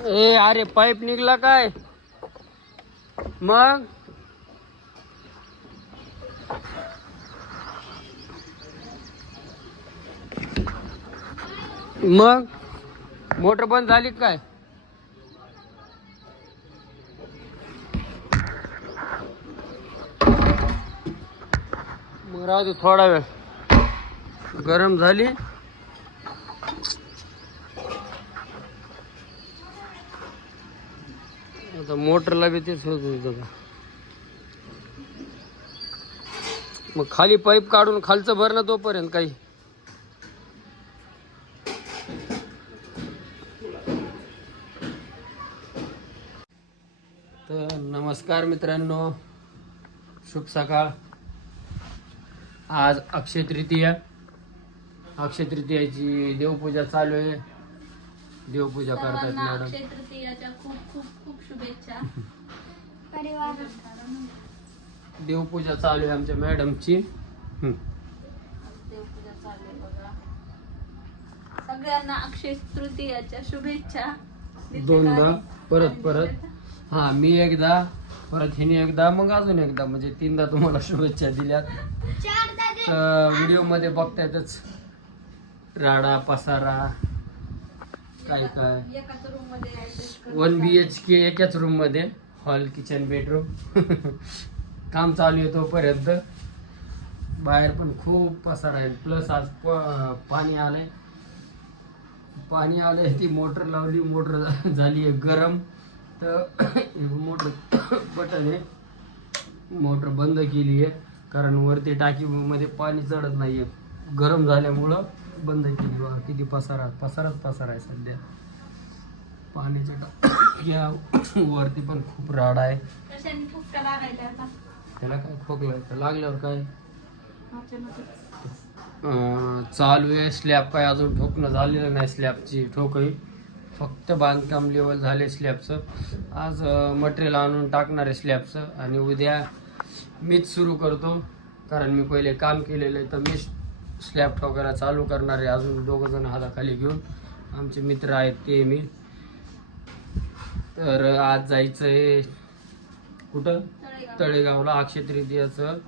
ए अरे पाईप निघला काय? मग? मग? मोटर बंद झाली काय? मग राहू दे थोडा वेळ. गरम झाली. आता मोटरला बी तेच होत होतं का मग खाली पाईप काढून खालचं भर ना तोपर्यंत काही. तर नमस्कार मित्रांनो. शुभ सकाळ. आज अक्षय तृतीया. अक्षय तृतीयाची देवपूजा चालू आहे. देवपूजा करतात सर्वांना मॅडम अक्षय तृतीयाच्या खूप खूप खूप शुभेच्छा. देवपूजा चालू आहे आमच्या मॅडमची हम्म. देवपूजा चालू आहे बघा. सगळ्यांना अक्षय तृतीयाच्या शुभेच्छा दोनदा. परत परत. हा मी एकदा परत हिने एकदा मग अजून एकदा म्हणजे तीनदा तुम्हाला शुभेच्छा दिल्या. तर व्हिडिओमध्ये बघतायतच. राडा पसारा. काय काय? वन बी एच के एकाच रूममध्ये. हॉल किचन बेडरूम काम चालू आहे तोपर्यंत. बाहेर पण खूप पसार आहे. प्लस आज पाणी आलंय. पाणी आलंय ती मोटर लावली. मोटर झाली आहे गरम. तर मोटर बटन आहे. मोटर बंद केली आहे. कारण वरती टाकीमध्ये पाणी चढत नाहीये. गरम झाल्यामुळं बंद केली बघा किती पसारा पसाराच पसारा आहे सध्या. पाण्याच्या टाक्या वरती पण खूप राड आहे. त्याला काय खोकला लागल्यावर काय? चालू आहे स्लॅब काय अजून ठोकणं झालेलं नाही स्लॅबची ठोकही. फक्त बांधकाम लेवल झाले स्लॅबचं आज मटेरियल आणून टाकणार आहे स्लॅबचं आणि उद्या मीच सुरू करतो. कारण मी पहिले काम केलेलं आहे तर मीच स्लॅब ठोकायला चालू करणार आहे अजून दोघं जण हाताखाली घेऊन आमचे मित्र आहेत ते मी. तर आज जायचं आहे कुठं? तळेगाव. तळेगावला अक्षय तृतीयाचं.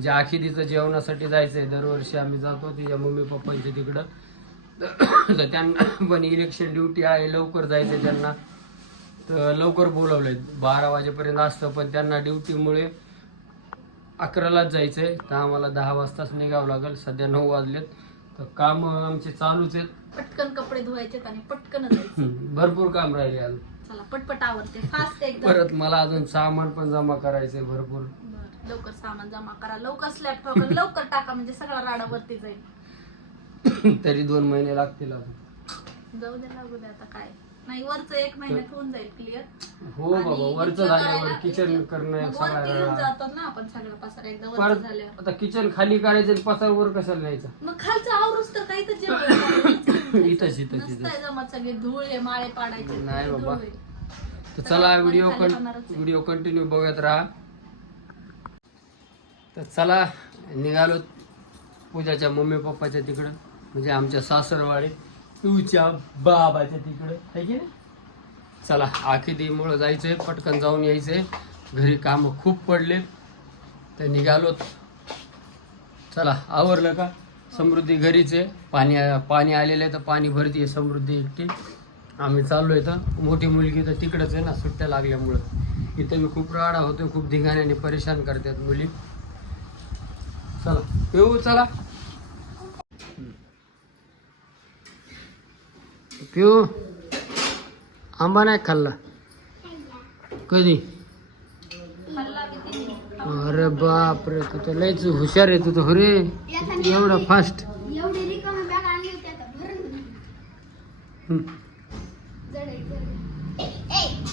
जे आखिदीचं जेवणासाठी जायचं आहे दरवर्षी आम्ही जातो तिच्या मम्मी पप्पांच्या तिकडं. तर त्यांना पण इलेक्शन ड्युटी आहे लवकर जायचं त्यांना. तर लवकर बोलवलंय. बारा वाजेपर्यंत असतं पण त्यांना ड्युटीमुळे अकरालाच जायचं आहे तर आम्हाला दहा वाजताच निघावं लागेल. सध्या नऊ वाजलेत. तर काम आमचे चालूच आहेत. पटकन कपडे धुवायचे आणि पटकन जायचं. हम्म, भरपूर काम राहिले आज चला पटपट आवरते. फास्ट एकदम. परत मला अजून सामान पण जमा करायचंय भरपूर. बरं, लवकर सामान जमा करा. लवकर स्लॅब ठोका. लवकर टाका म्हणजे सगळा राडा वरती जाईल. तरी दोन महिने लागतील अजून. जाऊ दे लागू दे आता काय. नाही वरच एक महिन्यात होऊन जाईल क्लिअर हो बाबा वरचं झाल्यावर किचन करणं वरती येऊन सगळं जातो ना आपण सगळं पसारा एकदा वरती परत झाल्यावर. आता किचन खाली करायचं आणि पसार वर कशाला न्यायचा? मग खालचं आवरूच तर काही तर जेवण इथंच इथंच नसतंय इथंच जमत सगळे धूळ आहे माळे पाडायचे नाही बाबा. आहे. तर चला व्हिडिओ खाली होणारच आहे. व्हिडिओ कंटिन्यू बघत राहा. तर चला निघालो पूजाच्या मम्मी पप्पाच्या तिकडं म्हणजे आमच्या सासरवाडे तुझ्या बाबाच्या तिकडं. है की नाही? चला आखिदीमुळं जायचंय पटकन जाऊन यायचंय. घरी कामं खूप पडले तर निघालो चला आवरलं का? समृद्धी घरीच आहे. पाणी पाणी आलेलं आहे तर पाणी भरतीये समृद्धी एकटी. आम्ही चाललो आहे तर मोठी मुलगी तर तिकडंच आहे ना सुट्ट्या लागल्यामुळं. इथं मी खूप राडा होतो खूप धिंगाण्याने परेशान करतात मुली. चला येऊ चला. पिऊ आंबा नाही खाल्ला. कधी? अरे बाप रे तू तर लयच हुशार आहे तू तर हो रे. एवढा फास्ट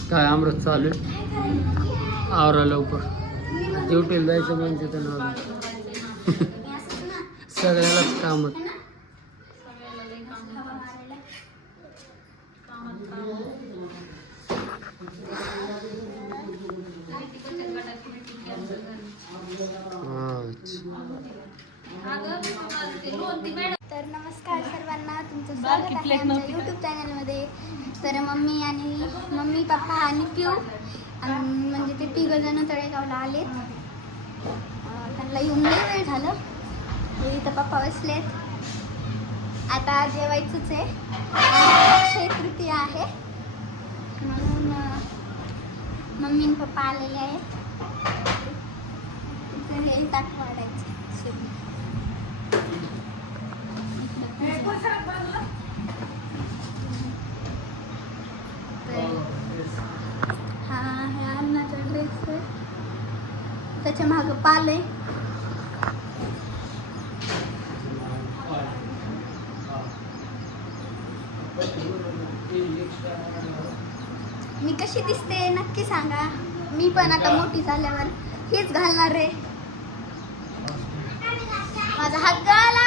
काय अमृत चालू आहे? आवरा लवकर. ड्युटीला जायचं म्हणजे तर सगळ्यालाच काम सगळ्याला लई काम आहे. कामात काम. किती बचत गटाची meeting cancel झाली. अगं, माझं ते लोन ती मॅडम तर नमस्कार सर्वांना तुमचं बारकी स्वागत आहे आमच्या? युट्यूब चॅनलमध्ये तर मम्मी आणि मम्मी पप्पा आणि पिऊ आणि म्हणजे ते तिघ जण तळेगावला आलेत. त्यांना येऊन लई वेळ झालं. हे इथं पप्पा बसलेत. आता जेवायचंच आहे. अक्षय तृतीया आहे. म्हणून मम्मी आणि पप्पा आलेले आहेत. तर हे ताट वाढायचं हा हे अन्नाचा ड्रेस आहे त्याच्या मागं पाल आहे मी कशी दिसते नक्की सांगा. मी पण आता मोठी झाल्यावर हेच घालणार आहे. माझा हात गळाला.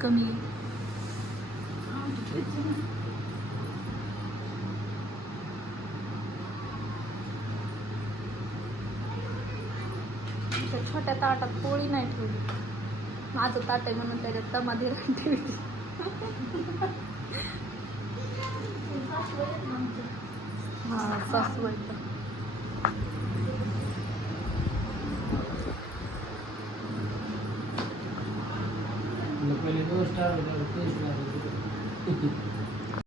कमी. त्या छोट्या ताटात पोळी नाही ठेवली. माझं ताट आहे म्हणून त्याच्यात तमाधी ठेवली. हा सासूबाईचं